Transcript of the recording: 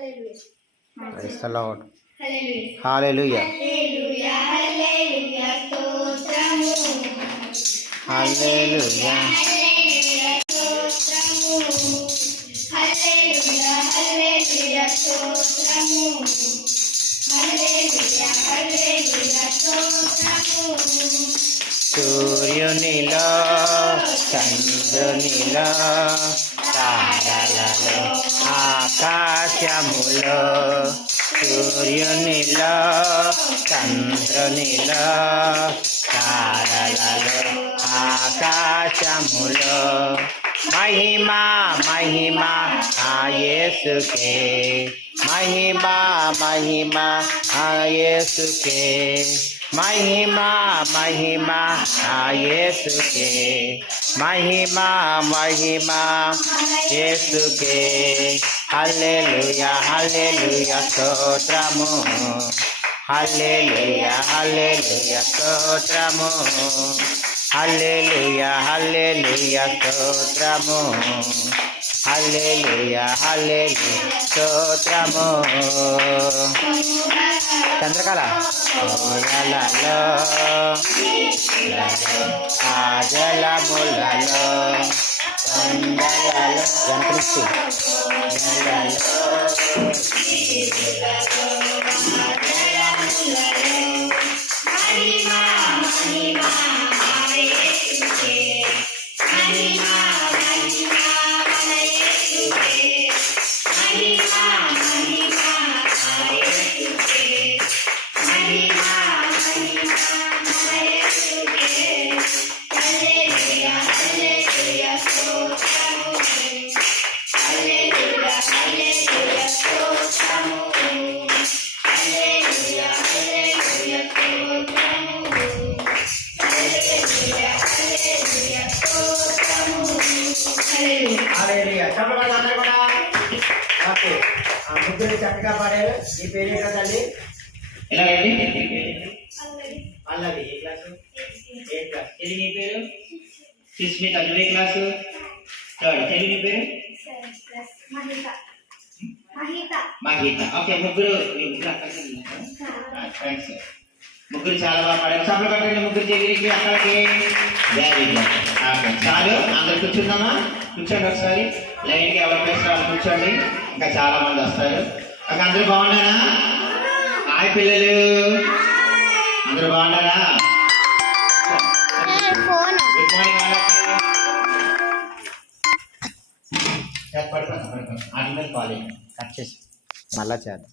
Praise the Lord. Hallelujah. Hallelujah. సూర్యునిలో చంద్రునిలో తారలలో ఆకాశములో సూర్యునిలో చంద్రునిలో తారలలో ఆకాశములో మహిమా మహిమా ఆ యేసుకే మహిమా మహిమా ఆ యేసుకే మహిమా మహిమా ఆ యేసుకే మహిమా మహిమా యేసుకే హల్లెలూయా హల్లెలూయా స్తోత్రము హల్లెలూయా హల్లెలూయా స్తోత్రము హల్లెలూయా హల్లెలూయా స్తోత్రము హల్లెలూయా హల్లెలూయా స్తోత్రము చంద్రకళ ఓయలలో ఆ జలములలో కొండలలో గణపతి ముగ్గురు చక్కగా పాడారు. నీ పేరు ఏంటో తల్లి? ఎలాగండి? పల్లవి. ఏ క్లాసు? 8th class. చెల్లి నీ పేరు? సుస్మిత. నువ్వే క్లాసు? 3rd. చెల్లి నీ పేరు? మహిత. ఓకే, ముగ్గురు థ్యాంక్స్. ముగ్గురు చాలా బాగా పాడారు. సభలు కట్టండి ముగ్గురు చెల్లికి అక్కడికి. చాలు, అందరు కూర్చుందామా? కూర్చోండి ఒకసారి లైన్కి, ఎవరి ప్లేస్ వాళ్ళు కూర్చోండి. ఇంకా చాలా మంది వస్తారు. అక్కడ అందరూ బాగున్నారా? హాయ్ పిల్లలు, అందరూ బాగున్నారా? గుడ్ మార్నింగ్ వాళ్ళకి. కాలేజ్ కట్ చేసి మళ్ళా చేద్దాం.